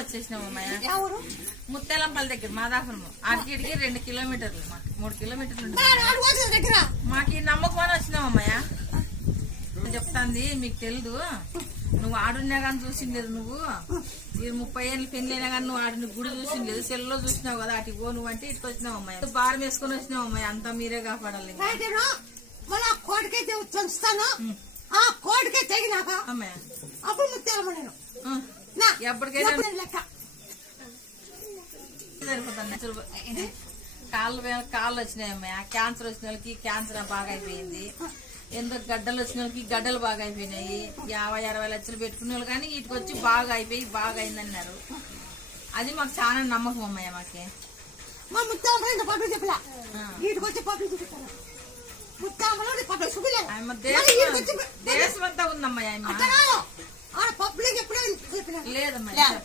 వచ్చేసినాం అమ్మాయి. ముత్యాలంపల్లి దగ్గర మాదాపురం అడిగిడికి 2 కిలోమీటర్లు, మాకు 3 కిలోమీటర్లు మాకు ఈ నమ్మకం అని వచ్చినాం అమ్మాయ. చెప్తాంది మీకు తెలీదు, నువ్వు ఆడున్నా కానీ చూసింది లేదు, నువ్వు మీరు 30 ఏళ్ళు పెళ్ళైనా కానీ నువ్వు ఆడిన గుడి చూసింది లేదు, సెల్లో చూసినావు కదా, అటు పో నువ్వు అంటే ఇటు వచ్చినావు అమ్మాయి. భారం వేసుకుని వచ్చినావు అమ్మాయి, అంతా మీరే కాపాడాలి. కోడికే తెలుస్తాను, ఆ కోడికే తెగినాక అమ్మాయి అప్పుడు ముత్యాలమ్మ నేను ఎప్పటికైనా సరిపోతాను. కాళ్ళు వచ్చినాయి అమ్మాయి, క్యాన్సర్ వచ్చిన వాళ్ళకి క్యాన్సర్ బాగా అయిపోయింది, ఎందుకు గడ్డలు వచ్చిన వాళ్ళకి గడ్డలు బాగా అయిపోయినాయి. 50-60 లక్షలు పెట్టుకునే వాళ్ళు కానీ వీటికి వచ్చి బాగా అయిపోయి బాగా అయిందన్నారు. అది మాకు చాలా నమ్మకం అమ్మాయి. మాకే మా ముత్యాలమ్మ పట్టు చెప్పలా, వీటికి వచ్చి పట్టు చూపిస్తాను. దేశం అంతా ఉందమ్మా, పబ్లిక్ ఎప్పుడో లేదమ్మా చెప్పలే.